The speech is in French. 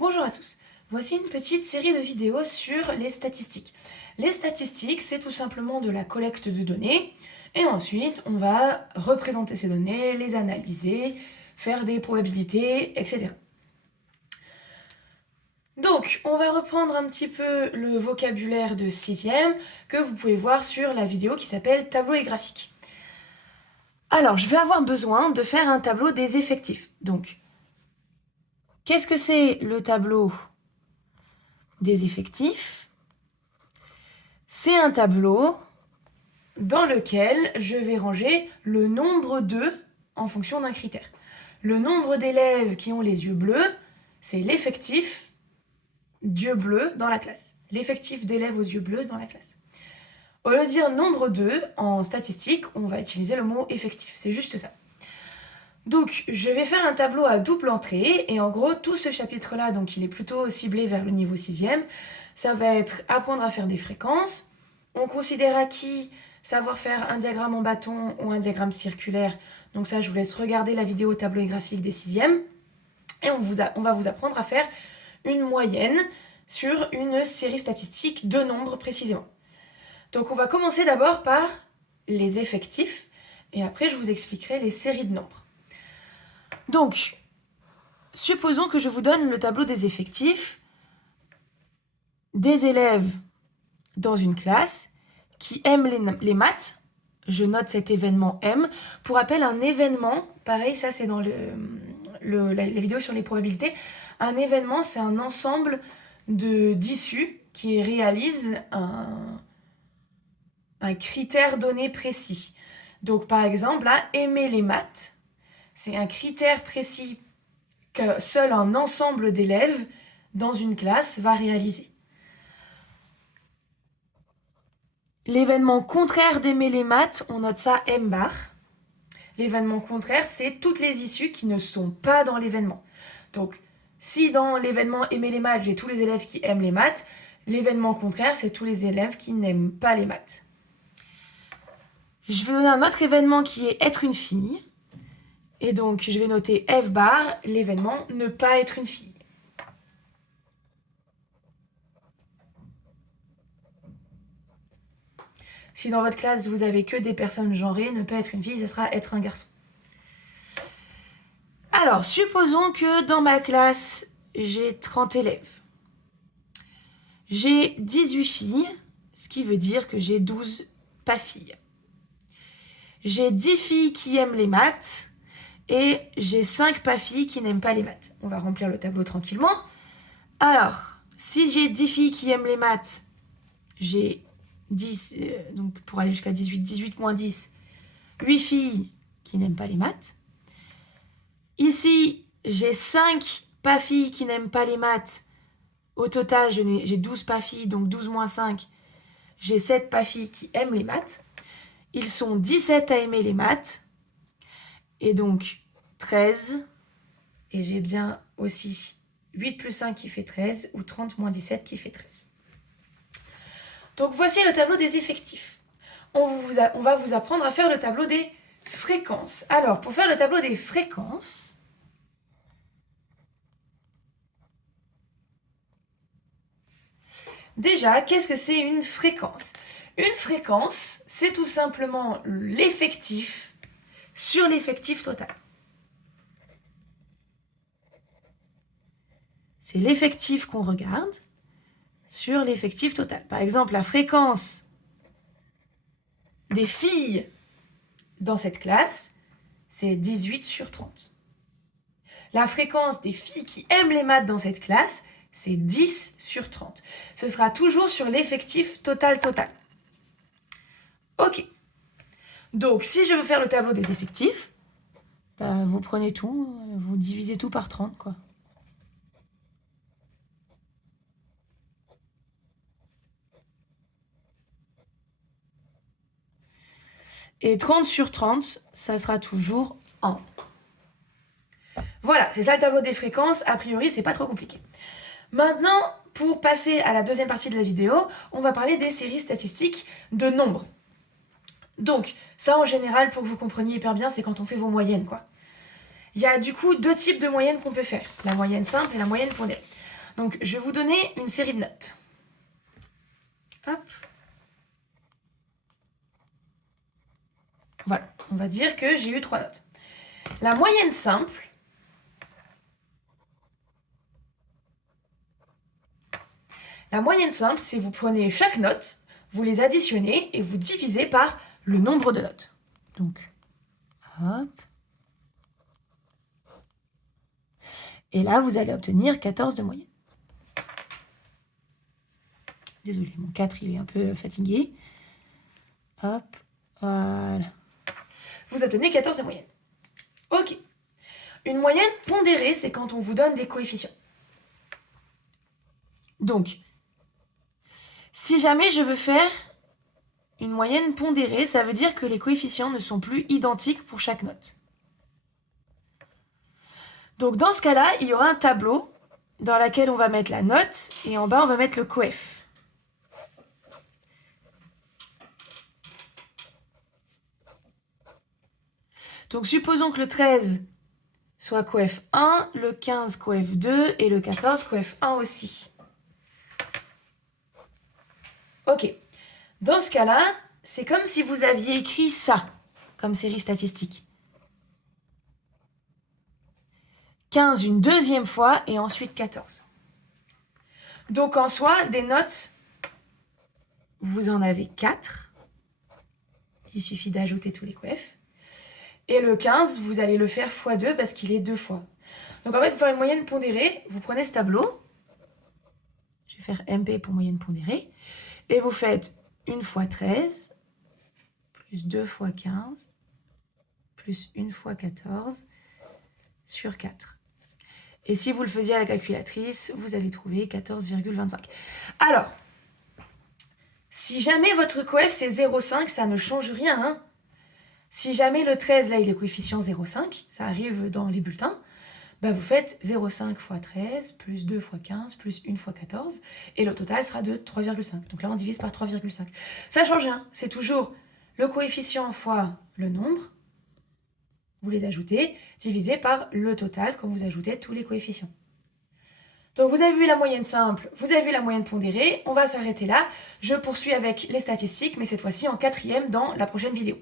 Bonjour à tous, voici une petite série de vidéos sur les statistiques. Les statistiques, c'est tout simplement de la collecte de données, et ensuite on va représenter ces données, les analyser, faire des probabilités, etc. Donc, on va reprendre un petit peu le vocabulaire de 6e que vous pouvez voir sur la vidéo qui s'appelle Tableau et graphique. Alors, je vais avoir besoin de faire un tableau des effectifs. Donc, qu'est-ce que c'est le tableau des effectifs? C'est un tableau dans lequel je vais ranger le nombre d'œufs en fonction d'un critère. Le nombre d'élèves qui ont les yeux bleus, c'est l'effectif d'yeux bleus dans la classe. L'effectif d'élèves aux yeux bleus dans la classe. Au lieu de dire nombre d'œufs, en statistique, on va utiliser le mot effectif. C'est juste ça. Donc, je vais faire un tableau à double entrée, et en gros, tout ce chapitre-là, donc il est plutôt ciblé vers le niveau 6e, ça va être apprendre à faire des fréquences. On considère acquis savoir faire un diagramme en bâton ou un diagramme circulaire. Donc ça, je vous laisse regarder la vidéo tableau et graphique des 6e. Et on va vous apprendre à faire une moyenne sur une série statistique de nombres précisément. Donc on va commencer d'abord par les effectifs, et après je vous expliquerai les séries de nombres. Donc, supposons que je vous donne le tableau des effectifs des élèves dans une classe qui aiment les maths. Je note cet événement M. Pour rappel, un événement, pareil, ça c'est dans la vidéo sur les probabilités, un événement c'est un ensemble d'issues qui réalisent un critère donné précis. Donc par exemple, là, aimer les maths, c'est un critère précis que seul un ensemble d'élèves dans une classe va réaliser. L'événement contraire d'aimer les maths, on note ça M bar. L'événement contraire, c'est toutes les issues qui ne sont pas dans l'événement. Donc, si dans l'événement aimer les maths, j'ai tous les élèves qui aiment les maths, l'événement contraire, c'est tous les élèves qui n'aiment pas les maths. Je vais donner un autre événement qui est être une fille. Et donc, je vais noter F bar, l'événement ne pas être une fille. Si dans votre classe, vous avez que des personnes genrées, ne pas être une fille, ce sera être un garçon. Alors, supposons que dans ma classe, j'ai 30 élèves. J'ai 18 filles, ce qui veut dire que j'ai 12 pas filles. J'ai 10 filles qui aiment les maths et j'ai 5 pas filles qui n'aiment pas les maths. On va remplir le tableau tranquillement. Alors, si j'ai 10 filles qui aiment les maths, j'ai 10, donc pour aller jusqu'à 18, 18 moins 10, 8 filles qui n'aiment pas les maths. Ici, j'ai 5 pas filles qui n'aiment pas les maths. Au total, j'ai 12 pas filles, donc 12 moins 5, j'ai 7 pas filles qui aiment les maths. Ils sont 17 à aimer les maths, et donc 13, et j'ai bien aussi 8 plus 5 qui fait 13, ou 30 moins 17 qui fait 13. Donc voici le tableau des effectifs. On va vous apprendre à faire le tableau des fréquences. Alors, pour faire le tableau des fréquences, déjà, qu'est-ce que c'est une fréquence? Une fréquence, c'est tout simplement l'effectif sur l'effectif total. C'est l'effectif qu'on regarde sur l'effectif total. Par exemple, la fréquence des filles dans cette classe, c'est 18 sur 30. La fréquence des filles qui aiment les maths dans cette classe, c'est 10 sur 30. Ce sera toujours sur l'effectif total. Ok. Donc, si je veux faire le tableau des effectifs, vous prenez tout, vous divisez tout par 30, quoi. Et 30 sur 30, ça sera toujours 1. Voilà, c'est ça le tableau des fréquences. A priori, c'est pas trop compliqué. Maintenant, pour passer à la deuxième partie de la vidéo, on va parler des séries statistiques de nombres. Donc, ça en général, pour que vous compreniez hyper bien, c'est quand on fait vos moyennes, quoi. Il y a du coup deux types de moyennes qu'on peut faire. La moyenne simple et la moyenne pondérée. Donc, je vais vous donner une série de notes. Hop. Voilà, on va dire que j'ai eu 3 notes. La moyenne simple, c'est vous prenez chaque note, vous les additionnez et vous divisez par le nombre de notes. Donc, hop. Et là, vous allez obtenir 14 de moyenne. Désolée, mon 4, il est un peu fatigué. Hop, voilà. Vous obtenez 14 de moyenne. Ok. Une moyenne pondérée, c'est quand on vous donne des coefficients. Donc, si jamais je veux faire une moyenne pondérée, ça veut dire que les coefficients ne sont plus identiques pour chaque note. Donc dans ce cas-là, il y aura un tableau dans lequel on va mettre la note et en bas on va mettre le coef. Donc supposons que le 13 soit coef 1, le 15 coef 2 et le 14 coef 1 aussi. Ok. Dans ce cas-là, c'est comme si vous aviez écrit ça comme série statistique. 15 une deuxième fois et ensuite 14. Donc en soi, des notes, vous en avez 4. Il suffit d'ajouter tous les coefs. Et le 15, vous allez le faire x2 parce qu'il est 2 fois. Donc en fait, pour faire une moyenne pondérée, vous prenez ce tableau. Je vais faire MP pour moyenne pondérée. Et vous faites 1 fois 13, plus 2 fois 15, plus 1 fois 14, sur 4. Et si vous le faisiez à la calculatrice, vous allez trouver 14,25. Alors, si jamais votre coef c'est 0,5, ça ne change rien. Hein. Si jamais le 13, là, il est coefficient 0,5, ça arrive dans les bulletins, bah vous faites 0,5 fois 13, plus 2 fois 15, plus 1 fois 14, et le total sera de 3,5. Donc là, on divise par 3,5. Ça ne change rien, c'est toujours le coefficient fois le nombre, vous les ajoutez, divisé par le total quand vous ajoutez tous les coefficients. Donc vous avez vu la moyenne simple, vous avez vu la moyenne pondérée, on va s'arrêter là. Je poursuis avec les statistiques, mais cette fois-ci en 4e dans la prochaine vidéo.